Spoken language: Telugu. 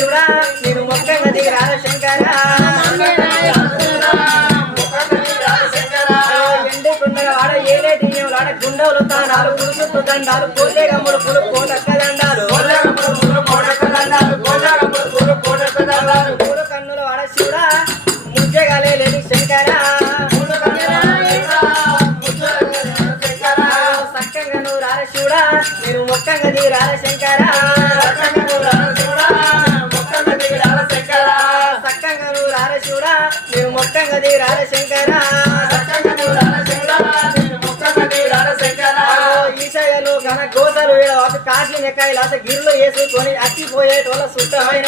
శివుడా నేను మొక్కంగా దిగిరాల శంకర ఎండుకుండగా వాడ ఏలే దియ్యం వాడ గుండవులు తానాలు పురుషులు దండాలు కోటే గమ్ముడు పులు కోటక్క దండాలు పూల కన్నుల వాడ శివుడా ముజ్జగాలే లేని శంకర సక్కంగా నువ్వు రాల శివుడా నేను మొక్కంగా దిగిరాల శంకర సక్కంగా నువ్వు రాల శివుడా నేను మొక్కంగా దిగిరాల శంకర ఈశయలు ఘన గోసలు కాశీ నెక్కాయలు గిర్లు వేసుకొని అచ్చిపోయేటోళ్ళ సుత్తమైన